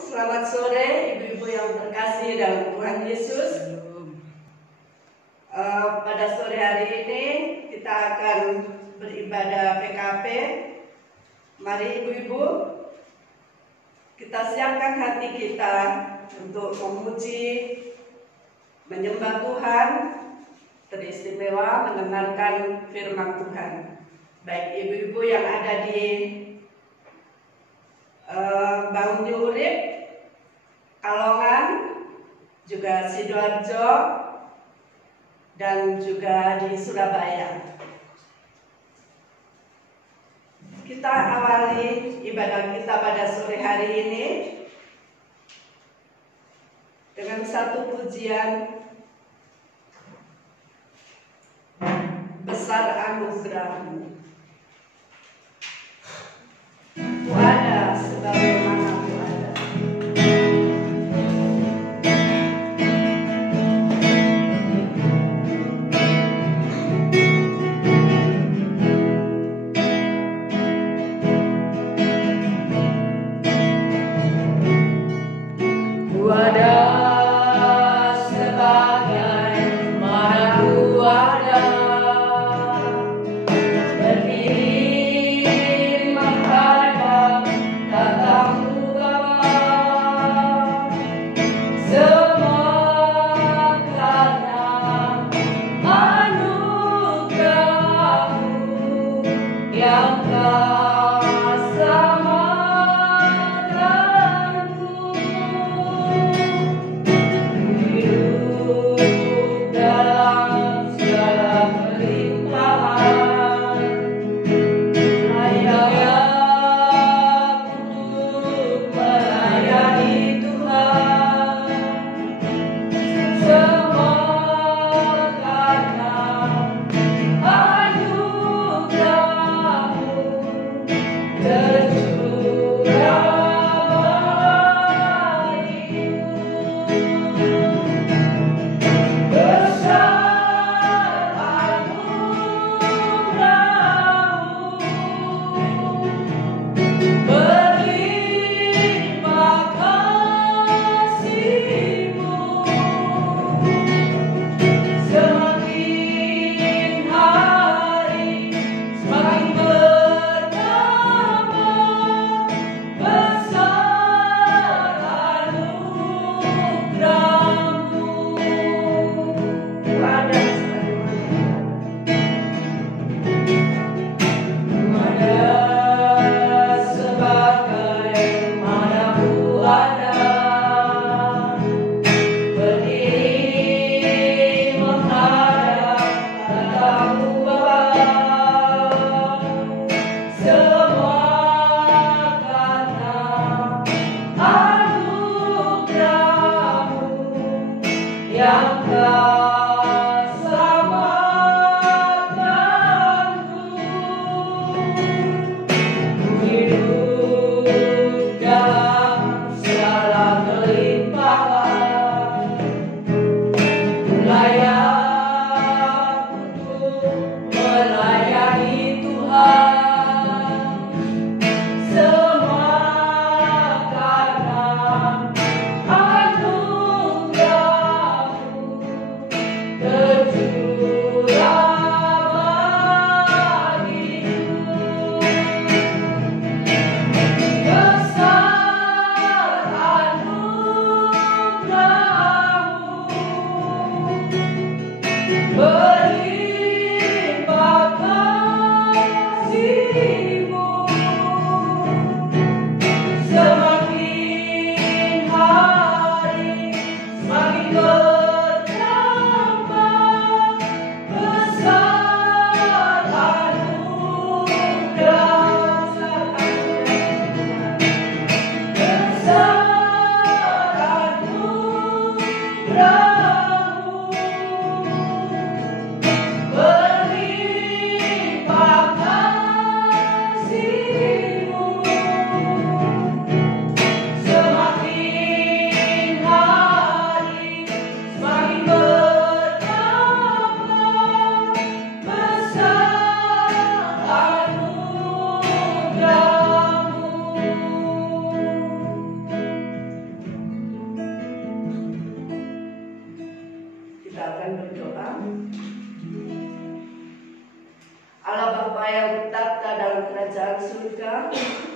selamat sore ibu-ibu yang terkasih dalam Tuhan Yesus. Pada sore hari ini kita akan beribadah PKP. Mari ibu-ibu, kita siapkan hati kita untuk memuji, menyembah Tuhan, teristimewa mendengarkan firman Tuhan. Baik ibu-ibu yang ada di Bangun Urip, Kalongan, juga Sidoarjo, dan juga di Surabaya. Kita awali ibadah kita pada sore hari ini dengan satu pujian, besar anugerah-Mu. Ku ada sebagaimana Ku ada. Ku ada sebagaimana Ku ada. Berdiri menghadap datang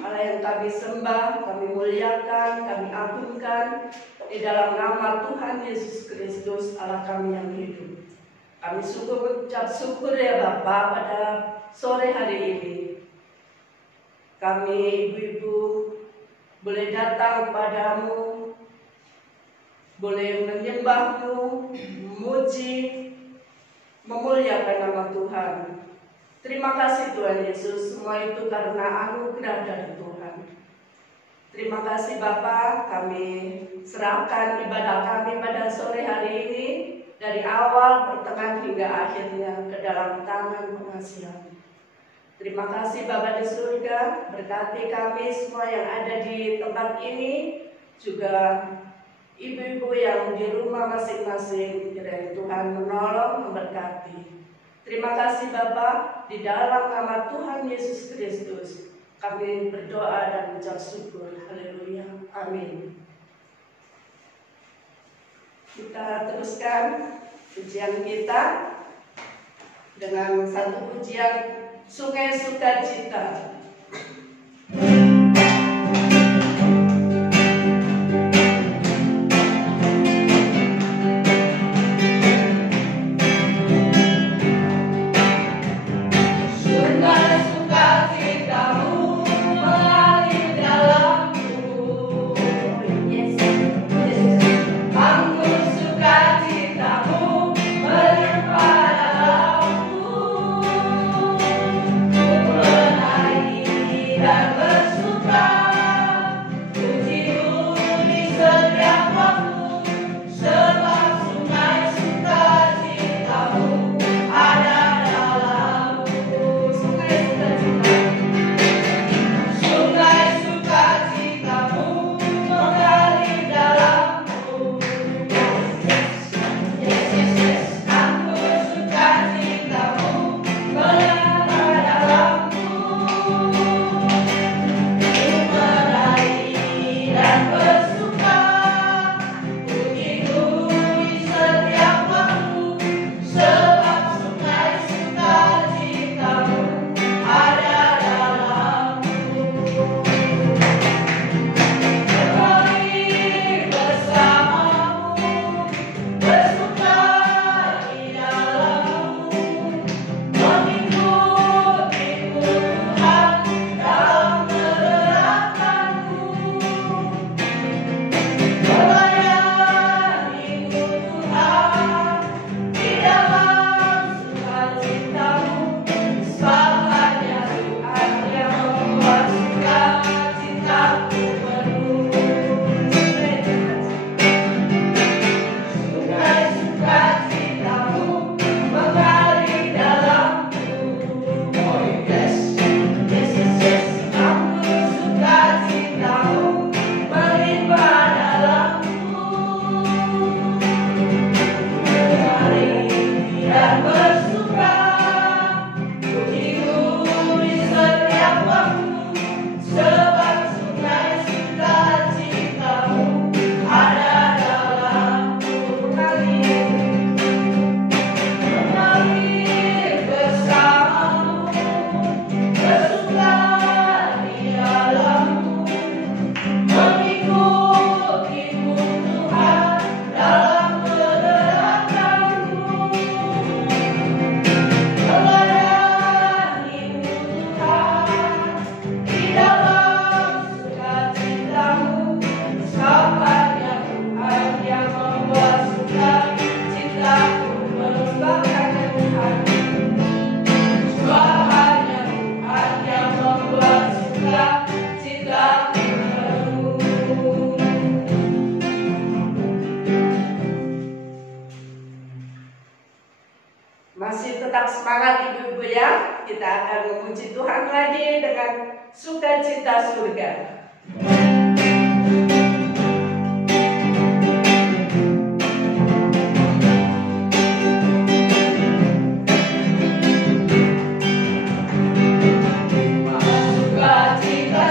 Allah yang kami sembah, kami muliakan, kami agungkan di dalam nama Tuhan Yesus Kristus, Allah kami yang hidup. Kami sungguh mengucap syukur ya Bapa pada sore hari ini. Kami ibu-ibu boleh datang padamu, boleh menyembahmu, memuji, memuliakan nama Tuhan. Terima kasih Tuhan Yesus, semua itu karena anugerah dari Tuhan. Terima kasih Bapa, kami serahkan ibadah kami pada sore hari ini dari awal, pertengahan hingga akhirnya ke dalam tangan pengasihan. Terima kasih Bapa di surga, berkati kami semua yang ada di tempat ini, juga ibu-ibu yang di rumah masing-masing, kiranya Tuhan menolong, memberkati. Terima kasih Bapa, di dalam nama Tuhan Yesus Kristus kami berdoa dan mengucap syukur. Haleluya. Amin. Kita teruskan pujian kita dengan satu pujian Sungai Sukacita. Masih tetap semangat ibu-ibu ya. Kita akan memuji Tuhan lagi dengan sukacita surga. Terima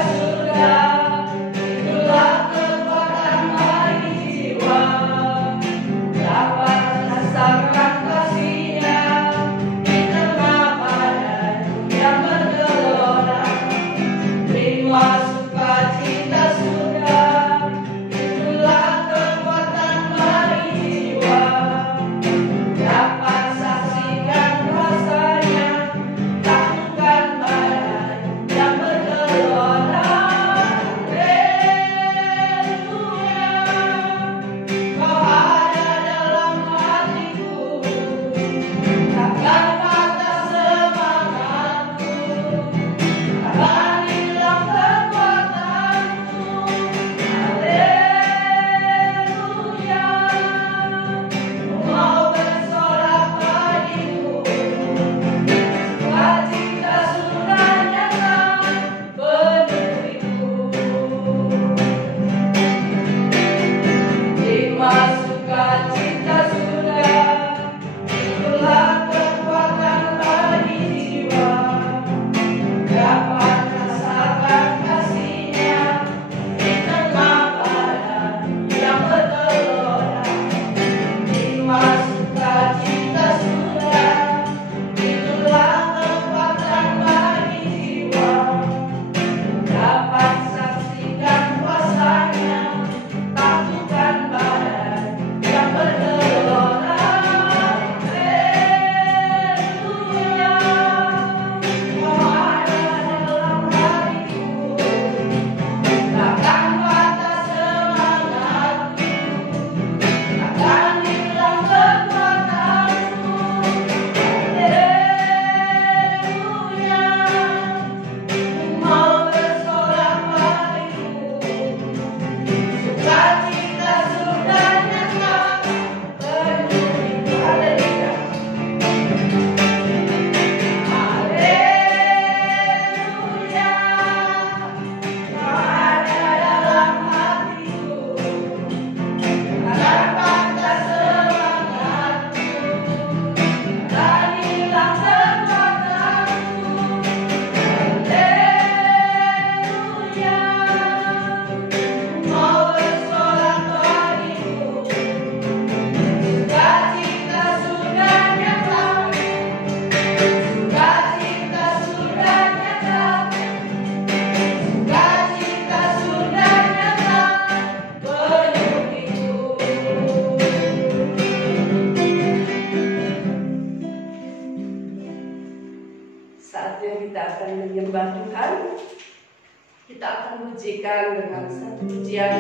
kita akan pujikan dengan satu pujian.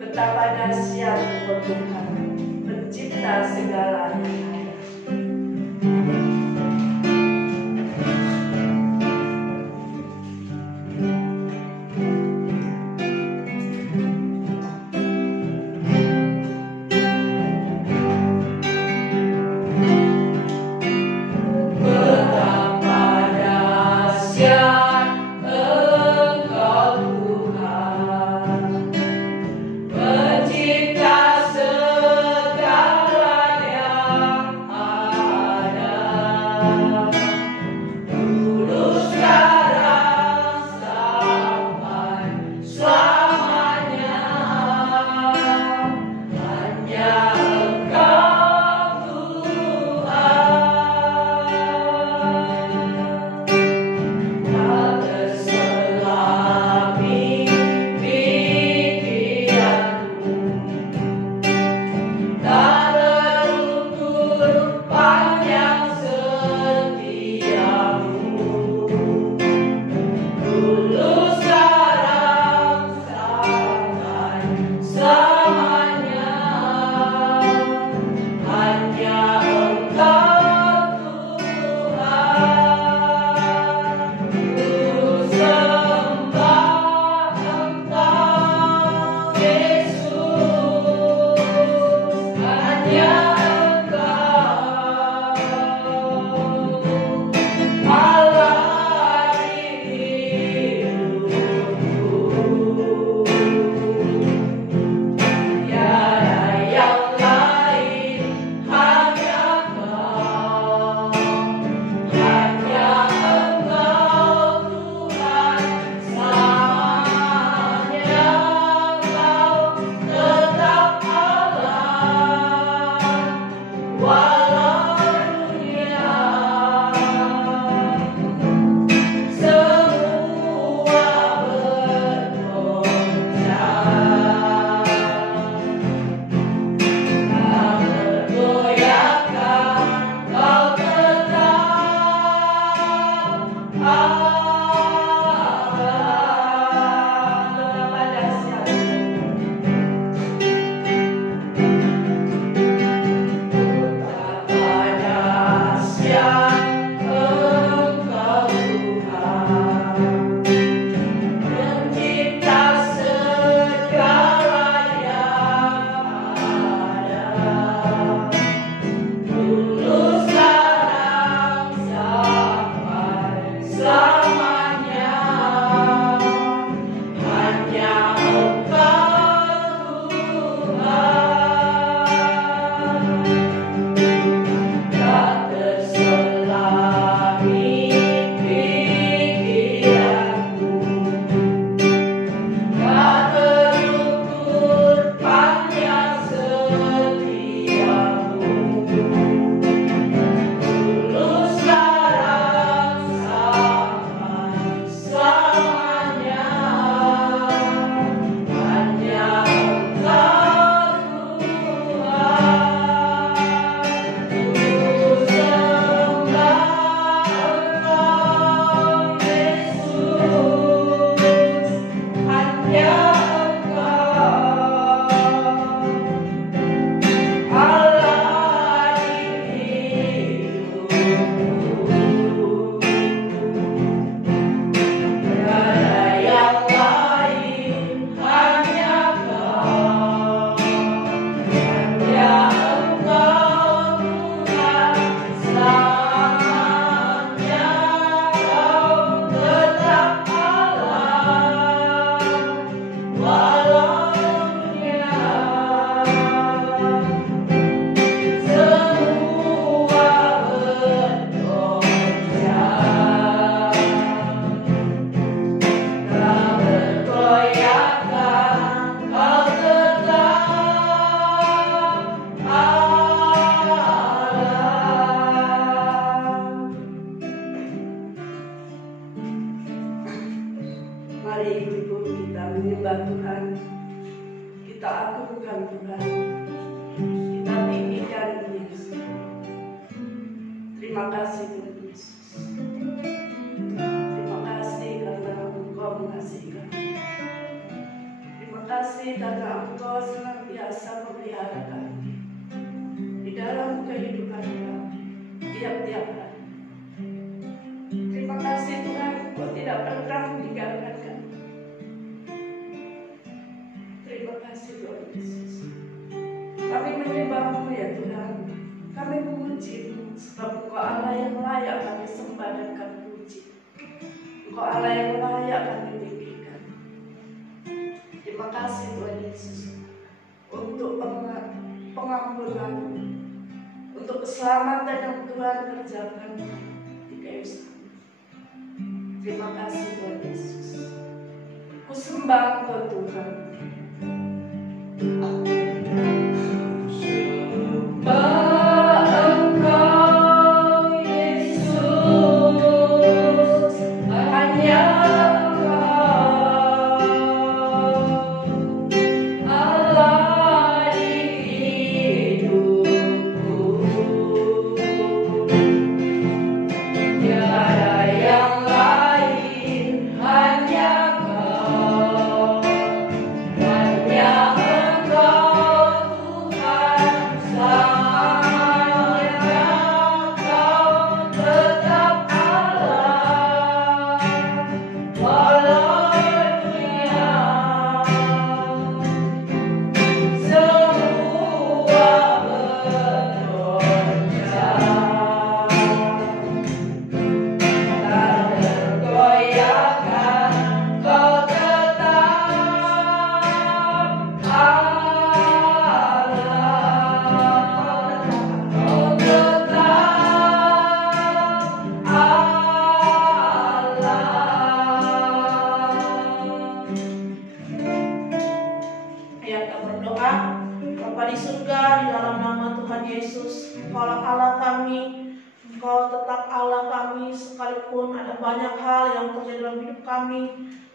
Betapa dahsyat Engkau Tuhan, pencipta segala yang ada. menyembah Tuhan, kita agungkan Tuhan, kita tinggikan Yesus. Terima kasih Tuhan Yesus. Terima kasih karena karena Engkau senantiasa memelihara kami di dalam kehidupan kami tiap-tiap hari. Terima kasih Tuhan, Engkau tidak pernah meninggalkan kami. Terima kasih Tuhan Yesus. Kami menyembah-Mu ya Tuhan. Kami memuji-Mu sebab Engkau Allah yang layak kami sembah dan kami puji. Engkau Allah yang layak kami tinggikan. Terima kasih Tuhan Yesus untuk pengampunan, untuk keselamatan yang Tuhan kerjakan di kayu salib. Terima kasih Tuhan Yesus. Ku sembah Engkau Tuhan.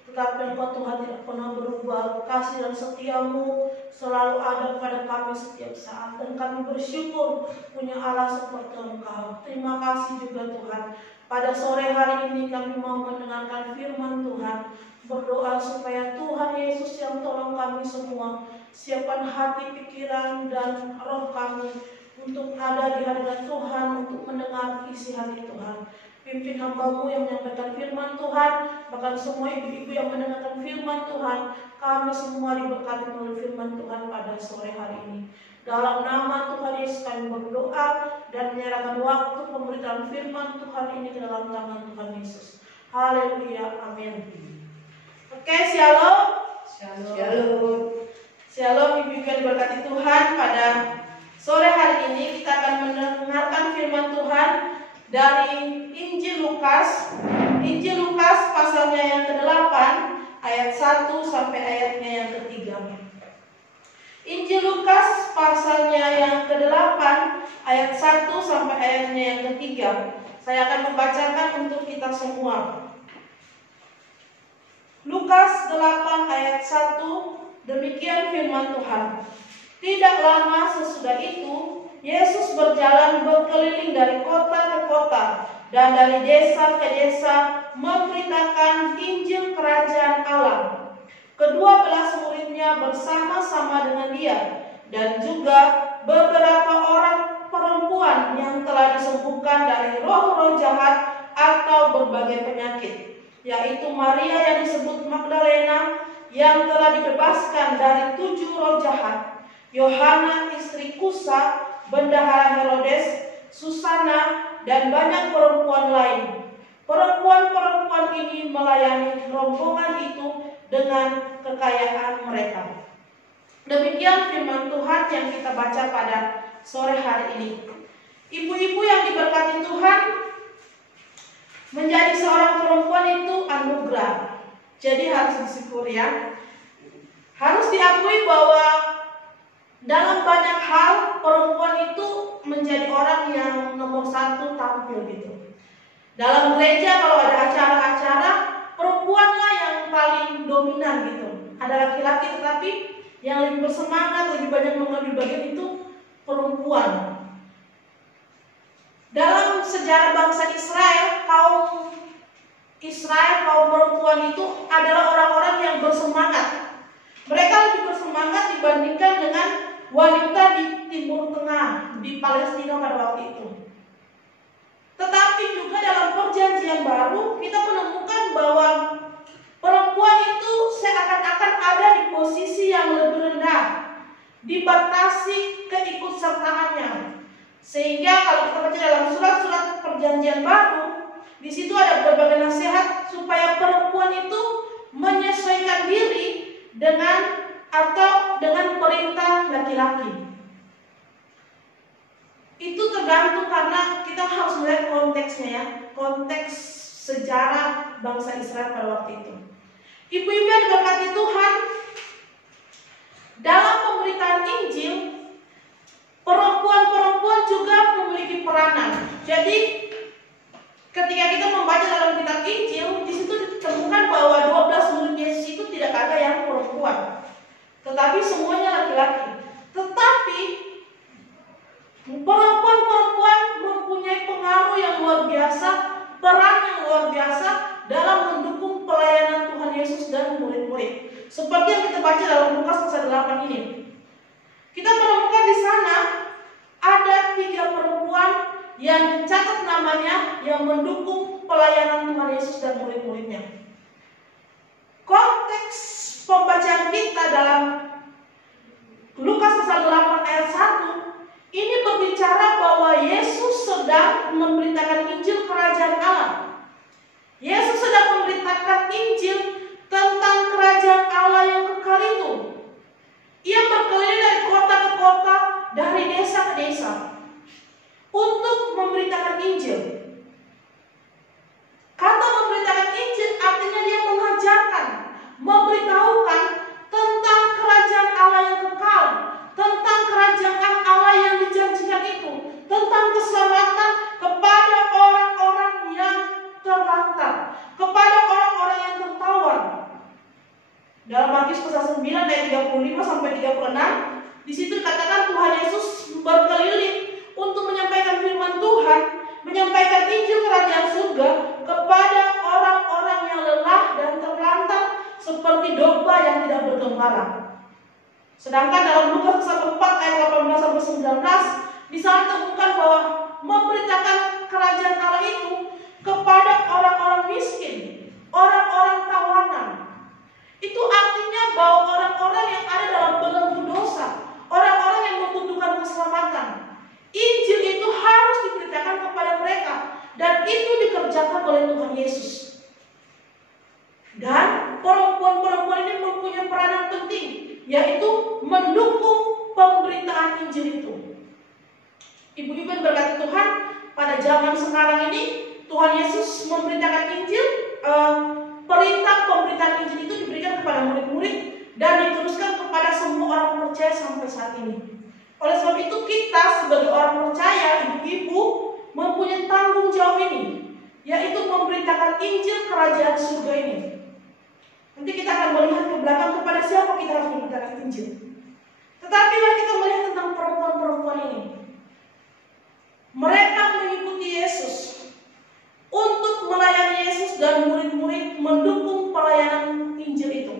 Tetapi Engkau Tuhan tidak pernah berubah. Kasih dan setia-Mu selalu ada pada kami setiap saat. Dan kami bersyukur punya Allah seperti Engkau. Terima kasih juga Tuhan. Pada sore hari ini kami mau mendengarkan firman Tuhan. Berdoa supaya Tuhan Yesus yang tolong kami semua. Siapkan hati, pikiran, dan roh kami untuk ada di hadirat Tuhan, untuk mendengar isi hati Tuhan. Pimpin hamba-Mu yang menyampaikan firman Tuhan, bahkan semua ibu-ibu yang mendengarkan firman Tuhan, kami semua diberkati oleh firman Tuhan pada sore hari ini. Dalam nama Tuhan Yesus kami berdoa dan menyerahkan waktu pemberitaan firman Tuhan ini ke dalam tangan Tuhan Yesus. Haleluya, amin. Oke, shalom. Shalom. Shalom ibu-ibu yang diberkati Tuhan. Pada sore hari ini kita akan mendengarkan firman Tuhan dari Injil Lukas. Injil Lukas pasalnya yang ke-8 ayat 1 sampai ayatnya yang ke-3. Injil Lukas pasalnya yang ke-8 ayat 1 sampai ayatnya yang ke-3. Saya akan membacakan untuk kita semua. Lukas 8 ayat 1, demikian firman Tuhan. Tidak lama sesudah itu Yesus berjalan berkeliling dari kota ke kota dan dari desa ke desa memberitakan Injil Kerajaan Allah. Ke-12 muridnya bersama-sama dengan dia dan juga beberapa orang perempuan yang telah disembuhkan dari roh-roh jahat atau berbagai penyakit, yaitu Maria yang disebut Magdalena yang telah dibebaskan dari 7 roh jahat, Yohana istri Kusa, Bendahara Herodes, Susana, dan banyak perempuan lain. Perempuan-perempuan ini melayani rombongan itu dengan kekayaan mereka. Demikian firman Tuhan yang kita baca pada sore hari ini. Ibu-ibu yang diberkati Tuhan, menjadi seorang perempuan itu anugerah. Jadi harus disyukuri ya. Harus diakui bahwa dalam banyak hal perempuan itu menjadi orang yang nomor 1 tampil gitu. Dalam gereja kalau ada acara-acara, perempuanlah yang paling dominan gitu. Ada laki-laki tetapi yang lebih bersemangat, lebih banyak mengambil bagian itu perempuan. Dalam sejarah bangsa Israel, kaum perempuan itu adalah orang-orang yang bersemangat. Mereka lebih bersemangat dibandingkan dengan wanita di Timur Tengah, di Palestina pada waktu itu. Tetapi juga dalam Perjanjian Baru kita menemukan bahwa perempuan itu seakan-akan ada di posisi yang lebih rendah, dibatasi keikutsertaannya. Sehingga kalau kita baca dalam surat-surat Perjanjian Baru, di situ ada berbagai nasihat supaya perempuan itu menyesuaikan diri dengan perintah laki-laki. Itu tergantung karena kita harus melihat konteksnya ya, konteks sejarah bangsa Israel pada waktu itu. Ibu-ibu yang diberkati Tuhan, dalam pemberitaan Injil, perempuan-perempuan juga memiliki peranan. Jadi ketika kita membaca dalam kitab Injil, di situ ditemukan bahwa 12 murid Yesus itu tidak ada yang perempuan, tetapi semuanya laki-laki. Tetapi perempuan-perempuan mempunyai pengaruh yang luar biasa, peran yang luar biasa dalam mendukung pelayanan Tuhan Yesus dan murid-murid. Seperti yang kita baca dalam Lukas pasal 8 ini. Kita menemukan di sana ada 3 perempuan yang dicatat namanya yang mendukung pelayanan Tuhan Yesus dan murid-muridnya. Konteks pembacaan kita dalam Lukas pasal 8 ayat 1 ini berbicara bahwa Yesus sedang memberitakan Injil Kerajaan Allah. Yesus sedang memberitakan Injil tentang Kerajaan Allah yang kekal itu. Ia berkeliling dari kota ke kota, dari desa ke desa, untuk memberitakan Injil. Kata memberitakan Injil artinya dia mengajarkan, memberitahukan tentang Kerajaan Allah yang kekal, tentang Kerajaan Allah yang dijanjikan itu, tentang keselamatan kepada orang-orang yang terlantar, kepada orang-orang yang tertawan. Dalam Matius pasal 9 ayat 35 sampai 36, di situ dikatakan Tuhan Yesus berkeliling untuk menyampaikan firman Tuhan, menyampaikan Injil Kerajaan Surga kepada orang-orang yang lelah dan terlantar seperti domba yang tidak bergembala. Sedangkan dalam Lukas pasal 4 ayat 18 sampai 19, di sana ditemukan bahwa memberitakan kerajaan Allah itu kepada orang-orang miskin, orang-orang tawanan. Itu artinya bahwa orang-orang yang ada dalam belenggu dosa, orang-orang yang membutuhkan keselamatan, Injil itu harus diberitakan kepada mereka, dan itu dikerjakan oleh Tuhan Yesus. Dan perempuan-perempuan ini mempunyai peranan penting, yaitu mendukung pemberitaan Injil itu. Ibu-ibu yang berkati Tuhan, pada zaman sekarang ini Tuhan Yesus memberitakan Injil, perintah pemberitaan Injil itu diberikan kepada murid-murid dan diteruskan kepada semua orang percaya sampai saat ini. Oleh sebab itu kita sebagai orang percaya, ibu-ibu, mempunyai tanggung jawab ini, yaitu memberitakan Injil Kerajaan Surga ini. Nanti kita akan melihat ke belakang kepada siapa kita harus memberitakan Injil. Tetapi mari kita melihat tentang perempuan-perempuan ini. Mereka mengikuti Yesus untuk melayani Yesus dan murid-murid mendukung pelayanan Injil itu.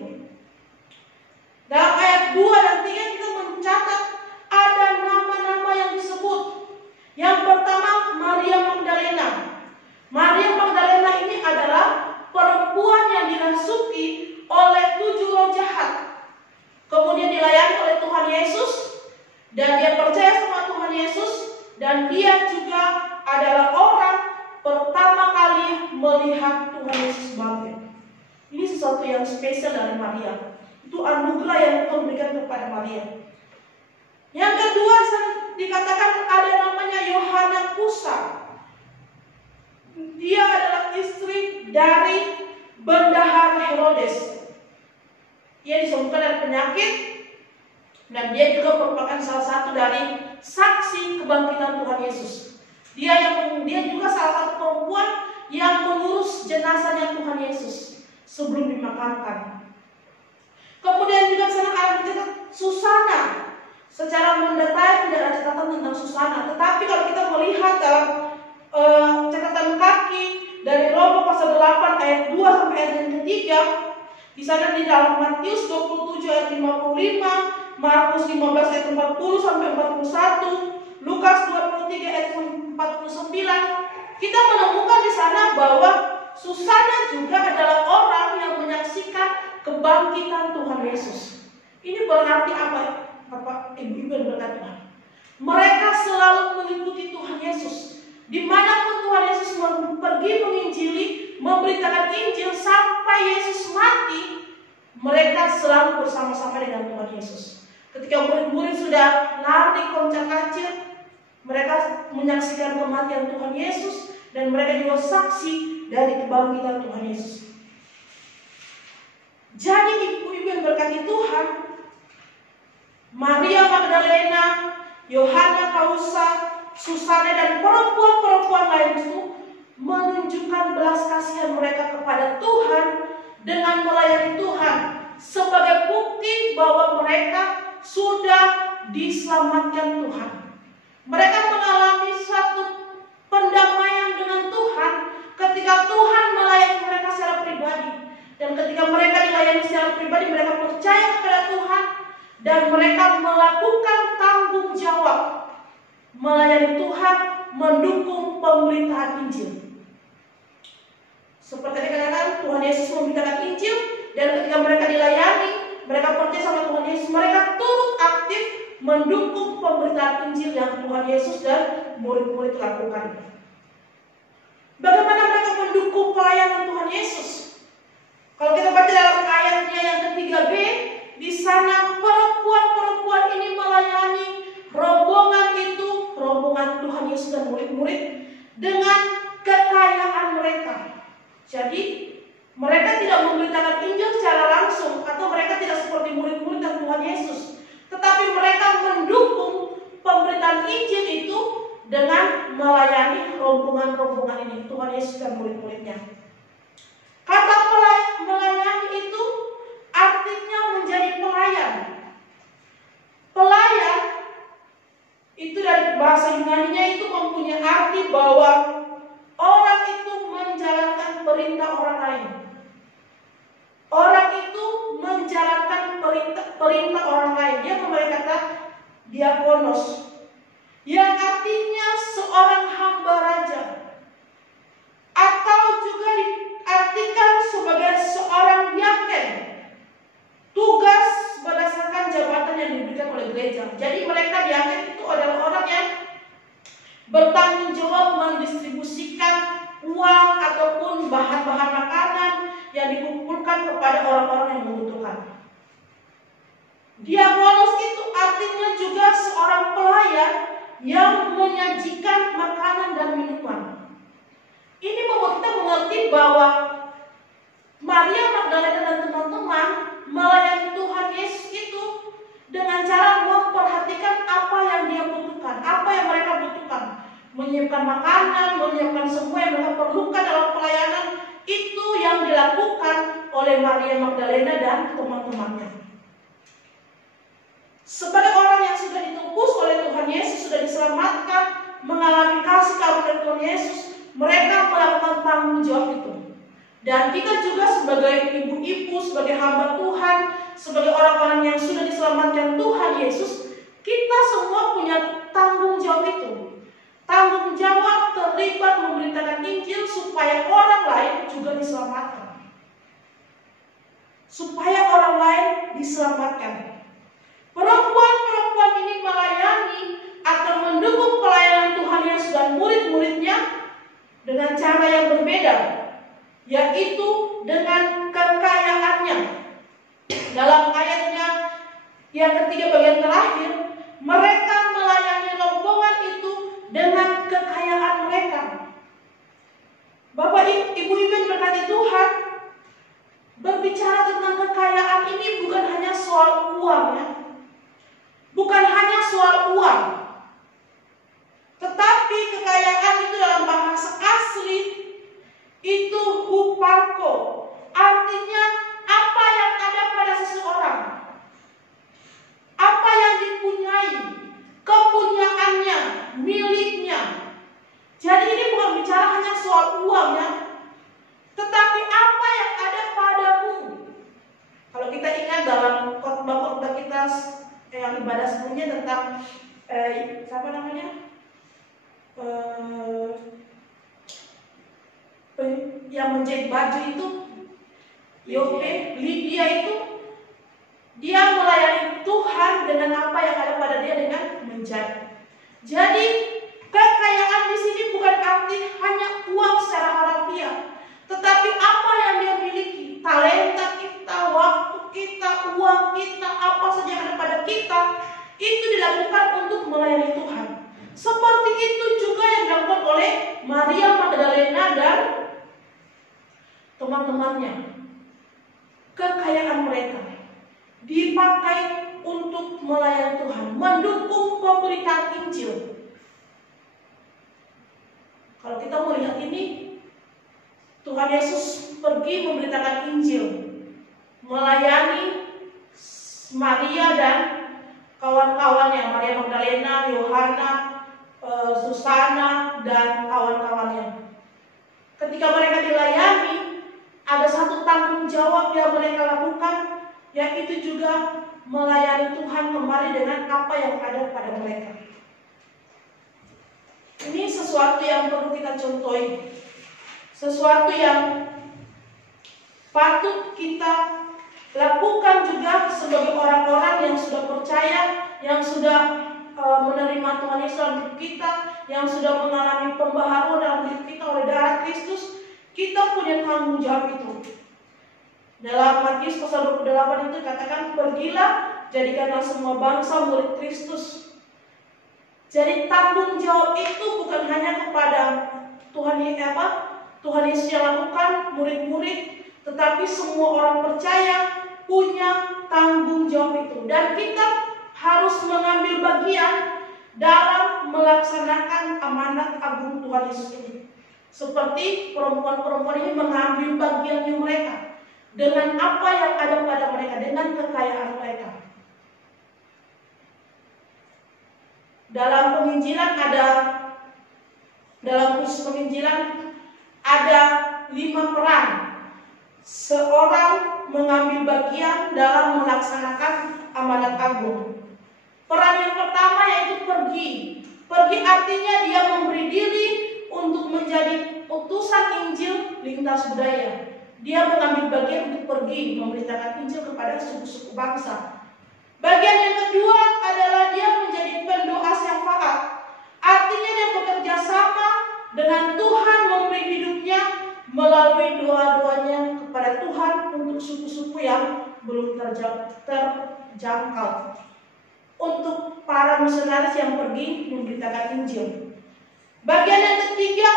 Dalam ayat 2 dan 3 kita mencatat ada nama-nama yang disebut. Yang pertama, Maria Magdalena. Maria Magdalena ini adalah perempuan yang dirasuki oleh 7 roh jahat, kemudian dilayani oleh Tuhan Yesus, dan dia percaya sama Tuhan Yesus, dan dia juga adalah orang pertama kali melihat Tuhan Yesus bangkit. Ini sesuatu yang spesial dari Maria. Itu anugerah yang Tuhan berikan kepada Maria. Yang kedua dikatakan ada namanya Yohana Kusa. Dia adalah istri dari Bendahara Herodes. Ia disembuhkan dari penyakit, dan dia juga merupakan salah satu dari saksi kebangkitan Tuhan Yesus. Dia juga salah satu perempuan yang mengurus jenazahnya Tuhan Yesus sebelum dimakamkan. Kemudian juga sana ada dicatat Susana. Secara mendetail tidak ada catatan tentang Susana, tetapi kalau kita melihat dalam catatan kaki dari Roma pasal 8 ayat 2 sampai ayat yang ketiga, Di sana di dalam Matius 27 ayat 55, Markus 15 ayat 40 sampai 41, Lukas 23 ayat 49, kita menemukan di sana bahwa Susana juga adalah orang yang menyaksikan kebangkitan Tuhan Yesus. Ini berarti apa? Ibu-ibu yang berkat Tuhan. Mereka selalu mengikuti Tuhan Yesus. Dimanapun Tuhan Yesus pergi menginjili, memberitakan Injil sampai Yesus mati, mereka selalu bersama-sama dengan Tuhan Yesus. Ketika murid-murid sudah lari koncak-kacir, mereka menyaksikan kematian Tuhan Yesus dan mereka juga saksi dari kebangkitan Tuhan Yesus. Jadi ibu-ibu yang berkati Tuhan, Maria Magdalena, Yohana Kausa, Susana dan perempuan-perempuan lain itu menunjukkan belas kasihan mereka kepada Tuhan dengan melayani Tuhan sebagai bukti bahwa mereka sudah diselamatkan Tuhan. Mereka mengalami suatu pendamaian dengan Tuhan ketika Tuhan melayani mereka secara pribadi. Dan ketika mereka dilayani secara pribadi, mereka percaya kepada Tuhan dan mereka melakukan tanggung jawab melayani Tuhan, mendukung pemberitaan Injil. Seperti dikatakan, Tuhan Yesus memberitakan Injil, dan ketika mereka dilayani, mereka percaya sama Tuhan Yesus, mereka turut aktif mendukung pemberitaan Injil yang Tuhan Yesus dan murid-murid lakukan. Bagaimana mereka mendukung pelayanan Tuhan Yesus? Kalau kita baca dalam ayatnya yang ketiga B, di sana perempuan-perempuan ini melayani rombongan itu, rombongan Tuhan Yesus dan murid-murid dengan kekayaan mereka. Jadi mereka tidak memberitakan Injil secara langsung, atau mereka tidak seperti murid-murid dan Tuhan Yesus, tetapi mereka mendukung pemberitaan Injil itu dengan melayani rombongan-rombongan ini, Tuhan Yesus dan murid-muridnya. Kata melayani itu artinya menjadi pelayan. Pelayan itu dari bahasa Yunani-nya itu mempunyai arti bahwa orang itu menjalankan perintah orang lain. Orang itu menjalankan perintah orang lain. Dia memakai kata diakonos, yang artinya seorang hamba raja, atau juga diartikan sebagai seorang diaken, tugas berdasarkan jabatan yang diberikan oleh gereja. Jadi mereka diaken itu adalah orang yang bertanggung jawab mendistribusikan uang ataupun bahan-bahan makanan yang dikumpulkan kepada orang-orang yang membutuhkan. Diakonos itu artinya juga seorang pelayan yang menyajikan makanan dan minuman. Ini membuat kita mengerti bahwa Maria Magdalena dan teman-teman melayani Tuhan Yesus itu dengan cara memperhatikan apa yang dia butuhkan, apa yang mereka butuhkan. Menyiapkan makanan, menyiapkan semua yang mereka perlukan dalam pelayanan, itu yang dilakukan oleh Maria Magdalena dan teman-temannya. Sebagai orang yang sudah ditebus oleh Tuhan Yesus, sudah diselamatkan, mengalami kasih karunia Tuhan Yesus, mereka melakukan tanggung jawab itu. Dan kita juga sebagai ibu-ibu, sebagai hamba Tuhan, sebagai orang-orang yang sudah diselamatkan Tuhan Yesus, kita semua punya tanggung jawab itu. Tanggung jawab terlibat memberitakan Injil supaya orang lain juga diselamatkan. Supaya orang lain diselamatkan. Perempuan-perempuan ini melayani akan mendukung pelayanan Tuhan Yesus dan murid-muridnya dengan cara yang berbeda, yaitu dengan kekayaannya. Dalam ayatnya yang ketiga bagian terakhir, mereka melayani rombongan itu dengan kekayaan mereka. Bapak ibu-ibu yang berkati Tuhan, berbicara tentang kekayaan ini bukan hanya soal uang ya. Bukan hanya soal uang, tetapi kekayaan itu dalam bahasa asli itu huparko, artinya apa yang ada pada seseorang, apa yang dipunyai, kepunyaannya, miliknya. Jadi ini bukan bicara hanya soal uang ya, tetapi apa yang ada padamu, yang ibadah sebelumnya tentang siapa namanya? Yang menjahit baju itu, Lydia itu, dia melayani Tuhan dengan apa yang ada pada dia dengan menjahit. Jadi kekayaan di sini bukan arti hanya uang secara harfiah, tetapi apa yang dia miliki, talenta kita, waktu kita, uang kita, apa saja yang ada pada kita, itu dilakukan untuk melayani Tuhan. Seperti itu juga yang dilakukan oleh Maria Magdalena dan teman-temannya. Kekayaan mereka dipakai untuk melayani Tuhan, mendukung pemberitaan Injil. Kalau kita melihat ini, Tuhan Yesus pergi memberitakan Injil, melayani Maria dan kawan-kawannya, Maria Magdalena, Yohana, Susana, dan kawan-kawannya. Ketika mereka dilayani, ada satu tanggung jawab yang mereka lakukan, yaitu juga melayani Tuhan kembali dengan apa yang ada pada mereka. Ini sesuatu yang perlu kita contohi, sesuatu yang patut kita lakukan juga sebagai orang-orang yang sudah percaya, yang sudah menerima Tuhan Yesus dalam hidup kita, yang sudah mengalami pembaharuan dalam hidup kita oleh darah Kristus. Kita punya tanggung jawab itu. Dalam Matius pasal 28 itu katakan, pergilah, jadikanlah semua bangsa murid Kristus. Jadi tanggung jawab itu bukan hanya kepada Tuhan Yesus yang lakukan, murid-murid, tetapi semua orang percaya punya tanggung jawab itu. Dan kita harus mengambil bagian dalam melaksanakan amanat agung Tuhan Yesus ini. Seperti perempuan-perempuan ini mengambil bagiannya mereka dengan apa yang ada pada mereka, dengan kekayaan mereka. Dalam penginjilan dalam khusus penginjilan ada 5 peran seorang mengambil bagian dalam melaksanakan amanat agung. Peran yang pertama yaitu pergi. Pergi artinya dia memberi diri untuk menjadi utusan Injil lintas budaya. Dia mengambil bagian untuk pergi memberitakan Injil kepada suku-suku bangsa. Bagian yang kedua adalah dia menjadi pendoa syafaat. Artinya dia bekerja sama dengan Tuhan, memberi hidupnya melalui doa-doanya kepada Tuhan untuk suku-suku yang belum terjangkau. Untuk para misionaris yang pergi memberitakan Injil. Bagian yang ketiga,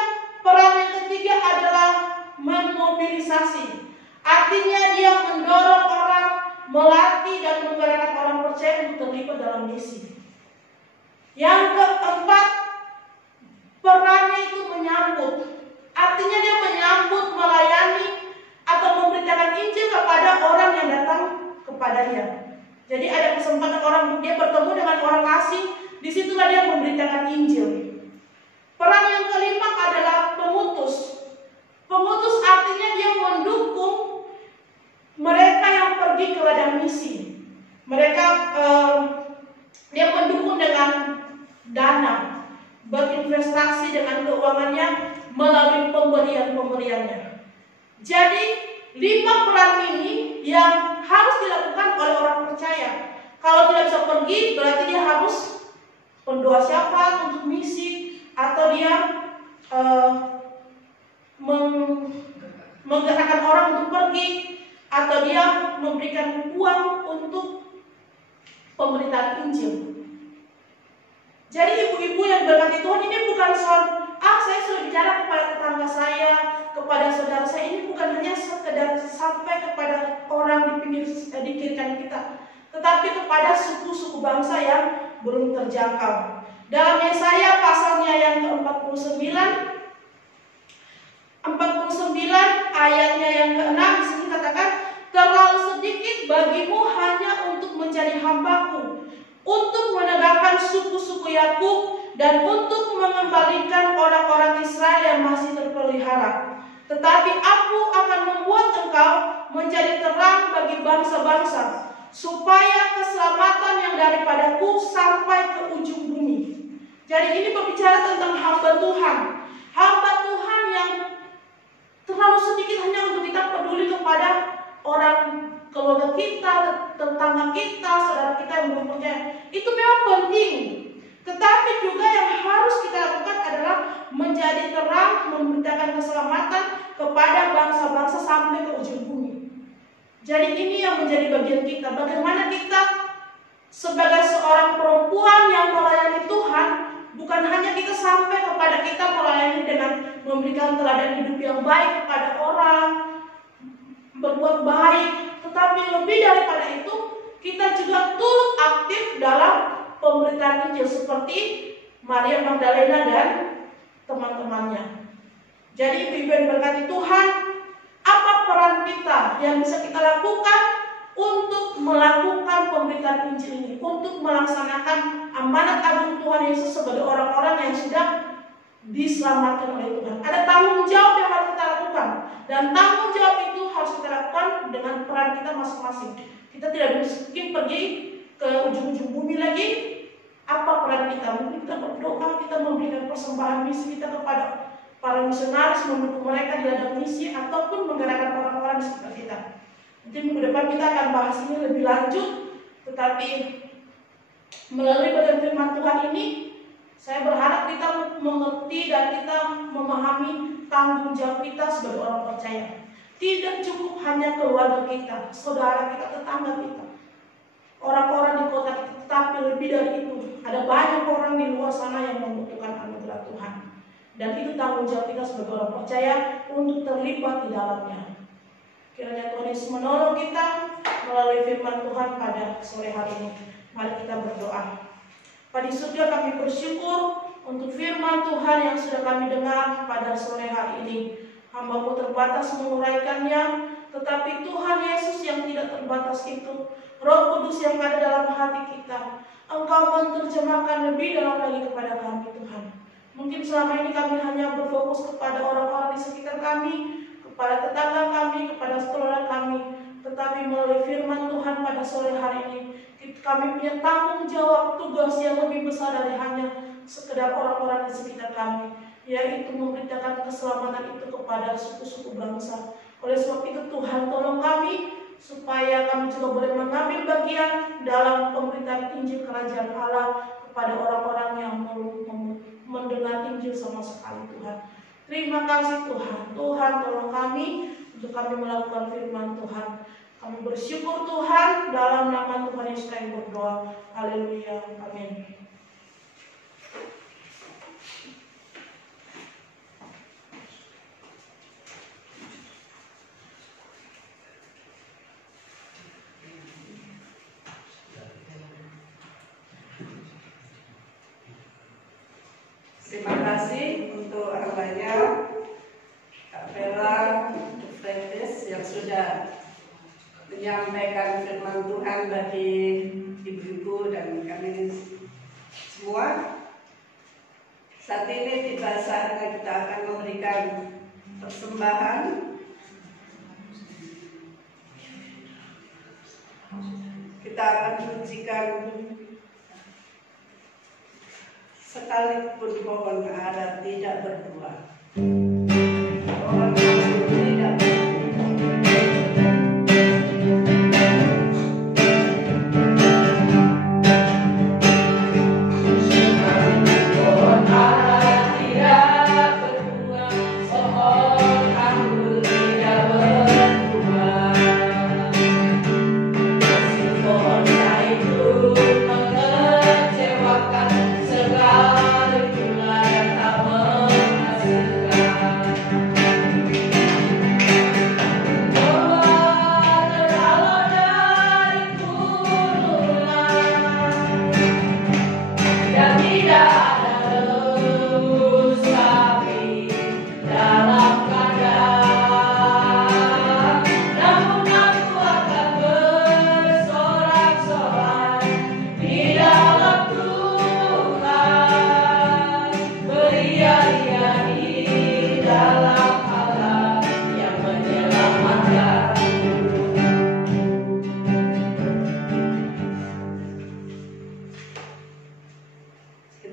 peran yang ketiga adalah memobilisasi. Artinya dia mendorong orang, melatih dan menggerakkan orang percaya untuk terlibat dalam misi. Yang keempat, perannya itu menyambut. Artinya dia menyambut, melayani atau memberitakan Injil kepada orang yang datang kepadanya. Jadi ada kesempatan orang dia bertemu dengan orang asing, disitulah dia memberitakan Injil. Peran yang kelima adalah pemutus. Pemutus artinya dia mendukung mereka yang pergi ke ladang misi. Mereka dia mendukung dengan dana, berinvestasi dengan keuangannya melalui pemberian-pemberiannya. Jadi 5 peran ini yang harus dilakukan oleh orang percaya. Kalau tidak bisa pergi, berarti dia harus pendoa syafaat untuk misi, atau dia menggerakkan orang untuk pergi, atau dia memberikan uang untuk pemberitaan Injil. Jadi ibu-ibu yang berkati Tuhan ini bukan soal saya sudah bicara kepada tetangga saya, kepada saudara saya, ini bukan hanya sekedar sampai kepada orang di kiri kanan kita, tetapi kepada suku-suku bangsa yang belum terjangkau. Dalam Yesaya pasalnya yang ke-49 ayatnya yang ke-6 di sini katakan, terlalu sedikit bagimu hanya untuk menjadi hambaku, untuk menegakkan suku-suku Yakub dan untuk mengembalikan orang-orang Israel yang masih terpelihara. Tetapi aku akan membuat engkau menjadi terang bagi bangsa-bangsa, supaya keselamatan yang daripadaku sampai ke ujung bumi. Jadi ini berbicara tentang hamba Tuhan. Hamba Tuhan yang terlalu sedikit hanya untuk kita peduli kepada orang keluarga kita, tetangga kita, saudara kita yang belum percaya. Itu memang penting. Tetapi juga yang harus kita lakukan adalah menjadi terang, memberitakan keselamatan kepada bangsa-bangsa sampai ke ujung bumi. Jadi ini yang menjadi bagian kita. Bagaimana kita sebagai seorang perempuan yang melayani Tuhan, bukan hanya kita sampai kepada kita melayani dengan memberikan teladan hidup yang baik kepada orang, berbuat baik, tetapi lebih daripada itu, kita juga turut aktif dalam pemberitaan Injil seperti Maria Magdalena dan teman-temannya. Jadi ibu-ibu yang berkati Tuhan, apa peran kita yang bisa kita lakukan untuk melakukan pemberitaan Injil ini, untuk melaksanakan amanat agung Tuhan Yesus sebagai orang-orang yang sudah diselamatkan oleh Tuhan? Ada tanggung jawab yang harus kita lakukan, dan tanggung jawab itu harus kita lakukan dengan peran kita masing-masing. Kita tidak mungkin pergi ke ujung-ujung bumi lagi. Apa peran kita? Mungkin kita berdoa, kita memberikan persembahan misi kita kepada para misionaris, mendukung mereka di ladang misi, ataupun menggerakkan orang-orang di sekitar kita. Nanti minggu depan kita akan bahas ini lebih lanjut. Tetapi melalui bagian firman Tuhan ini, saya berharap kita mengerti dan kita memahami tanggung jawab kita sebagai orang percaya. Tidak cukup hanya keluarga kita, saudara kita, tetangga kita, orang-orang di kota kita, tetapi lebih dari itu, ada banyak orang di luar sana yang membutuhkan anugerah Tuhan. Dan itu tanggung jawab kita sebagai orang percaya untuk terlibat di dalamnya. Kiranya Tuhan Yesus menolong kita melalui firman Tuhan pada sore hari ini. Mari kita berdoa. Pada surga kami bersyukur untuk firman Tuhan yang sudah kami dengar pada sore hari ini. Hamba-Mu terbatas menguraikannya, tetapi Tuhan Yesus yang tidak terbatas itu, Roh Kudus yang ada dalam hati kita, Engkau menerjemahkan lebih dalam lagi kepada kami Tuhan. Mungkin selama ini kami hanya berfokus kepada orang-orang di sekitar kami, kepada tetangga kami, kepada saudara kami. Tetapi melalui firman Tuhan pada sore hari ini, kami punya tanggung jawab tugas yang lebih besar dari hanya sekedar orang-orang di sekitar kami, yaitu memberitakan keselamatan itu kepada suku-suku bangsa. Oleh sebab itu Tuhan tolong kami, supaya kami juga boleh mengambil bagian dalam pemberitaan Injil Kerajaan Allah kepada orang-orang yang mendengar Injil sama sekali Tuhan. Terima kasih Tuhan. Tuhan tolong kami untuk kami melakukan firman Tuhan. Kami bersyukur Tuhan, dalam nama Tuhan Yesus kami berdoa. Haleluya. Amin. Terima kasih untuk hambanya Kak Bella Frentis yang sudah menyampaikan firman Tuhan bagi ibu-ibu dan kami semua. Saat ini tiba saatnya kita akan memberikan persembahan. Kita akan mensucikan sekalipun pohon ara tidak berbuah. Pohon ara tidak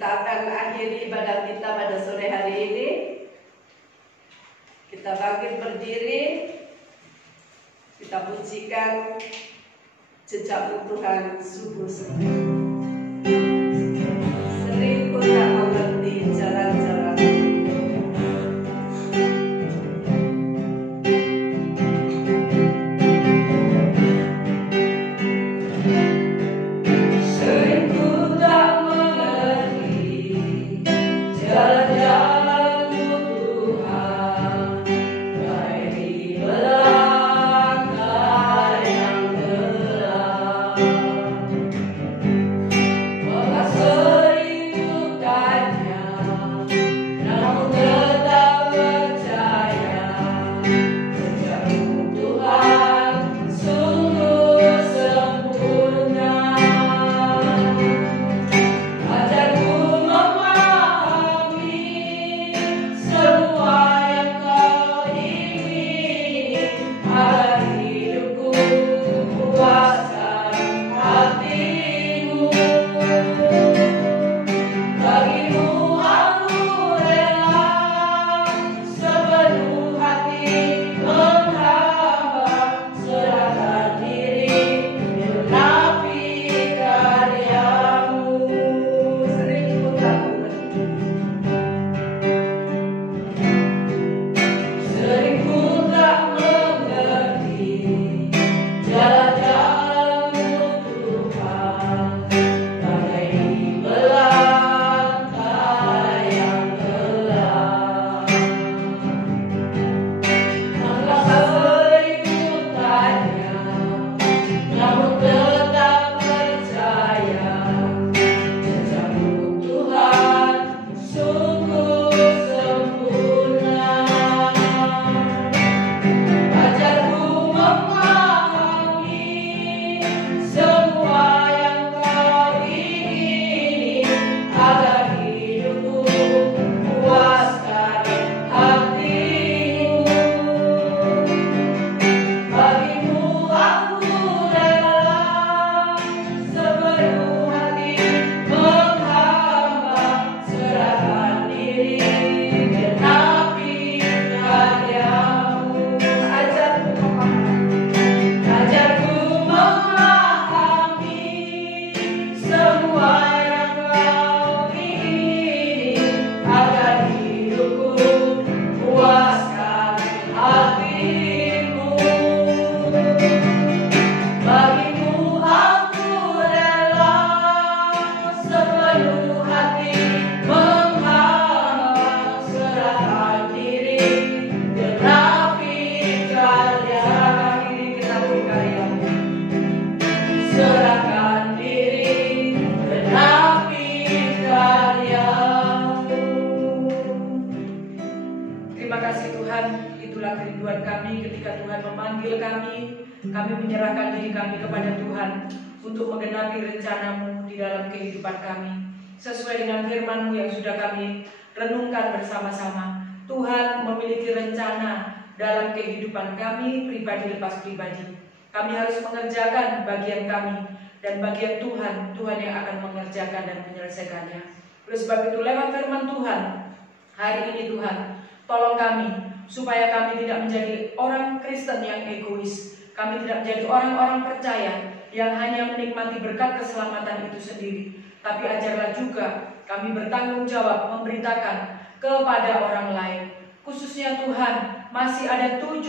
Kita akan akhiri ibadah kita pada sore hari ini. Kita bangkit berdiri, kita pujikan jejak Tuhan subuh sering ku tak mengerti jalan-jalan. Kami menyerahkan diri kami kepada Tuhan untuk menggenapi rencana-Mu di dalam kehidupan kami. Sesuai dengan firman-Mu yang sudah kami renungkan bersama-sama, Tuhan memiliki rencana dalam kehidupan kami pribadi lepas pribadi. Kami harus mengerjakan bagian kami, dan bagian Tuhan, Tuhan yang akan mengerjakan dan menyelesaikannya. Oleh sebab itu, lewat firman Tuhan hari ini, Tuhan, tolong kami supaya kami tidak menjadi orang Kristen yang egois. Kami tidak menjadi orang-orang percaya yang hanya menikmati berkat keselamatan itu sendiri. Tapi ajarlah juga kami bertanggung jawab memberitakan kepada orang lain. Khususnya Tuhan, masih ada 7.000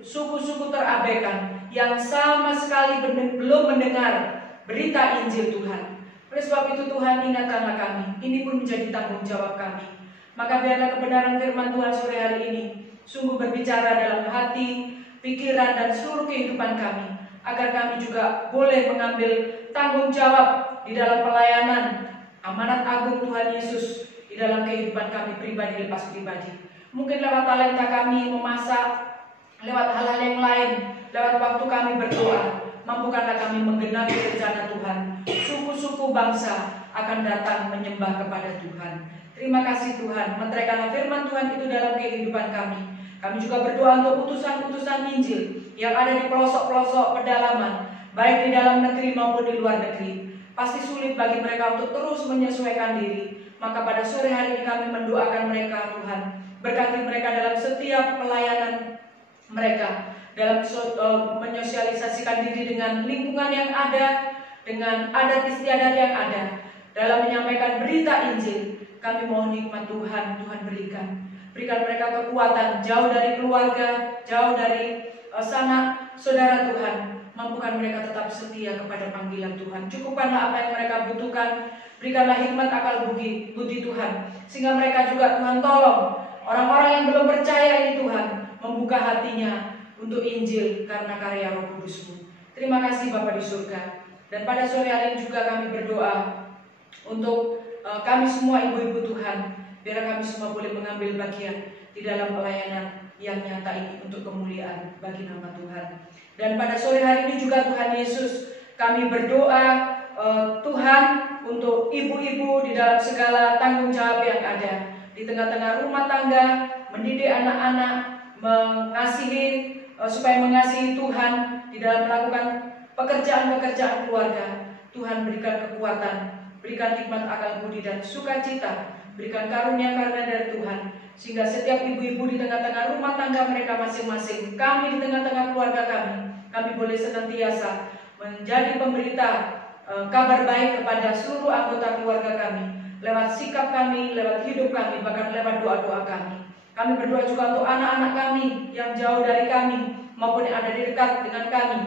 suku-suku terabaikan yang sama sekali belum mendengar berita Injil Tuhan. Oleh sebab itu Tuhan, ingatkanlah kami. Ini pun menjadi tanggung jawab kami. Maka biarlah kebenaran firman Tuhan sore hari ini sungguh berbicara dalam hati, pikiran, dan seluruh kehidupan kami, agar kami juga boleh mengambil tanggung jawab di dalam pelayanan amanat agung Tuhan Yesus di dalam kehidupan kami pribadi lepas pribadi. Mungkin lewat talenta kami memasak, lewat hal-hal yang lain, lewat waktu kami berdoa, mampukanlah kami menggenapi rencana Tuhan. Suku-suku bangsa akan datang menyembah kepada Tuhan. Terima kasih Tuhan, meteraikanlah firman Tuhan itu dalam kehidupan kami. Kami juga berdoa untuk utusan-utusan Injil yang ada di pelosok-pelosok pedalaman, baik di dalam negeri maupun di luar negeri. Pasti sulit bagi mereka untuk terus menyesuaikan diri. Maka pada sore hari ini kami mendoakan mereka, Tuhan. Berkati mereka dalam setiap pelayanan mereka, dalam menyosialisasikan diri dengan lingkungan yang ada, dengan adat istiadat yang ada, dalam menyampaikan berita Injil. Kami mohon nikmat Tuhan, Tuhan berikan mereka kekuatan, jauh dari keluarga, jauh dari sanak saudara Tuhan. Mampukan mereka tetap setia kepada panggilan Tuhan. Cukupkanlah apa yang mereka butuhkan. Berikanlah hikmat akal budi Tuhan, sehingga mereka juga, Tuhan, tolong orang-orang yang belum percaya ini, Tuhan, membuka hatinya untuk Injil karena karya Roh Kudus-Mu. Terima kasih Bapa di surga. Dan pada sore hari ini juga kami berdoa untuk kami semua ibu-ibu Tuhan, biar kami semua boleh mengambil bagian di dalam pelayanan yang nyata ini untuk kemuliaan bagi nama Tuhan. Dan pada sore hari ini juga, Tuhan Yesus, kami berdoa Tuhan untuk ibu-ibu di dalam segala tanggung jawab yang ada di tengah-tengah rumah tangga, mendidik anak-anak, mengasihi supaya mengasihi Tuhan di dalam melakukan pekerjaan-pekerjaan keluarga. Tuhan berikan kekuatan, berikan hikmat akal budi dan sukacita, berikan karunia-karunia dari Tuhan, sehingga setiap ibu-ibu di tengah-tengah rumah tangga mereka masing-masing, kami di tengah-tengah keluarga kami boleh senantiasa menjadi pemberita kabar baik kepada seluruh anggota keluarga kami, lewat sikap kami, lewat hidup kami, bahkan lewat doa-doa kami. Kami berdoa juga untuk anak-anak kami yang jauh dari kami, maupun yang ada di dekat dengan kami,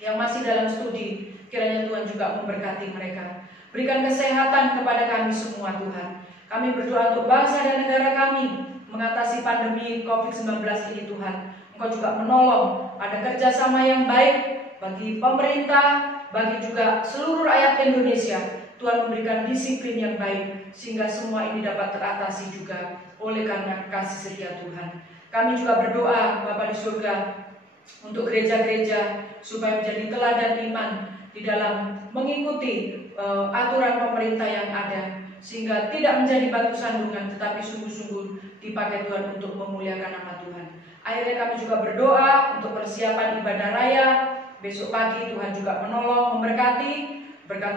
yang masih dalam studi. Kiranya Tuhan juga memberkati mereka. Berikan kesehatan kepada kami semua, Tuhan. Kami berdoa untuk bangsa dan negara kami mengatasi pandemi COVID-19 ini, Tuhan. Engkau juga menolong, ada kerjasama yang baik bagi pemerintah, bagi juga seluruh rakyat Indonesia. Tuhan memberikan disiplin yang baik, sehingga semua ini dapat teratasi juga oleh karena kasih setia Tuhan. Kami juga berdoa, Bapa di surga, untuk gereja-gereja supaya menjadi teladan iman di dalam mengikuti aturan pemerintah yang ada, sehingga tidak menjadi batu sandungan, tetapi sungguh-sungguh dipakai Tuhan untuk memuliakan nama Tuhan. Akhirnya kami juga berdoa untuk persiapan ibadah raya besok pagi. Tuhan juga menolong, berkati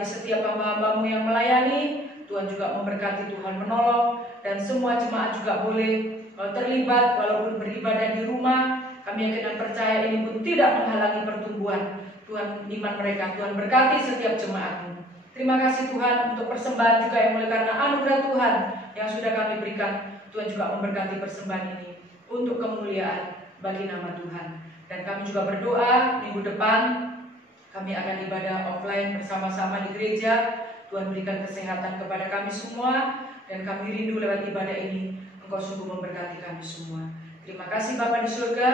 setiap hamba-hambamu yang melayani. Tuhan juga memberkati, Tuhan menolong, dan semua jemaat juga boleh terlibat walaupun beribadah di rumah. Kami yakin dan percaya ini pun tidak menghalangi pertumbuhan Tuhan iman mereka. Tuhan berkati setiap jemaat-Mu. Terima kasih Tuhan untuk persembahan juga yang oleh karena anugerah Tuhan yang sudah kami berikan. Tuhan juga memberkati persembahan ini untuk kemuliaan bagi nama Tuhan. Dan kami juga berdoa minggu depan kami akan ibadah offline bersama-sama di gereja. Tuhan berikan kesehatan kepada kami semua, dan kami rindu lewat ibadah ini Engkau sungguh memberkati kami semua. Terima kasih Bapa di surga.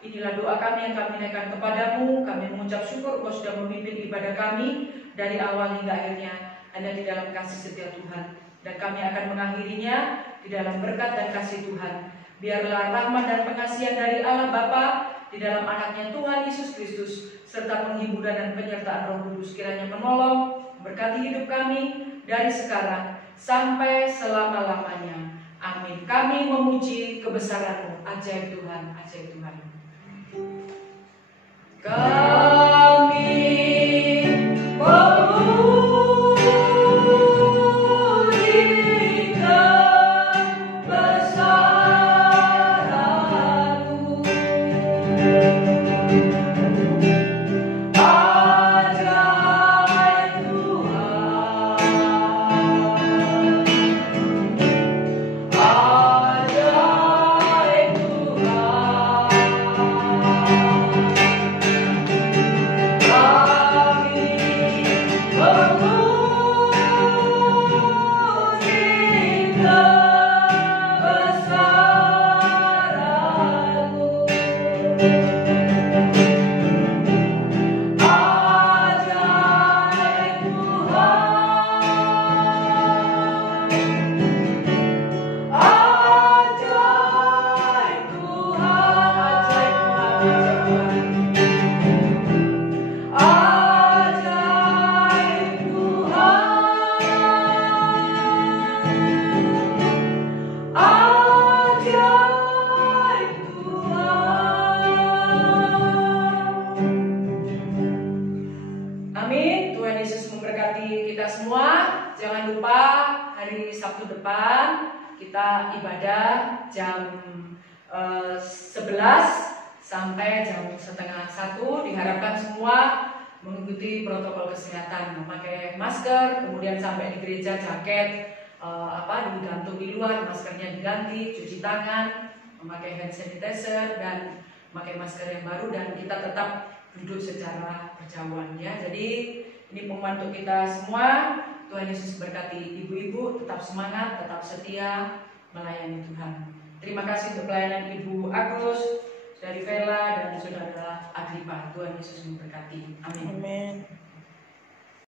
Inilah doa kami yang kami naikkan kepadamu. Kami mengucap syukur Engkau sudah memimpin ibadah kami dari awal hingga akhirnya hanya di dalam kasih setia Tuhan. Dan kami akan mengakhirinya di dalam berkat dan kasih Tuhan. Biarlah rahmat dan pengasihan dari Allah Bapa di dalam anaknya Tuhan Yesus Kristus, serta penghiburan dan penyertaan Roh Kudus kiranya menolong, berkati hidup kami dari sekarang sampai selama-lamanya. Amin. Kami memuji kebesaran-Mu, ajaib Tuhan, ajaib Tuhan. Kami jangan lupa hari Sabtu depan kita ibadah jam 11 sampai jam setengah 1. Diharapkan semua mengikuti protokol kesehatan, memakai masker, kemudian sampai di gereja jaket digantung di luar, maskernya diganti, cuci tangan, memakai hand sanitizer dan memakai masker yang baru, dan kita tetap duduk secara berjauhan ya. Jadi ini pengumuman untuk kita semua. Tuhan Yesus berkati. Ibu-ibu tetap semangat, tetap setia melayani Tuhan. Terima kasih untuk pelayanan Ibu Agus, dari Vela dan Saudara Agripa. Tuhan Yesus memberkati. Amin. Amin.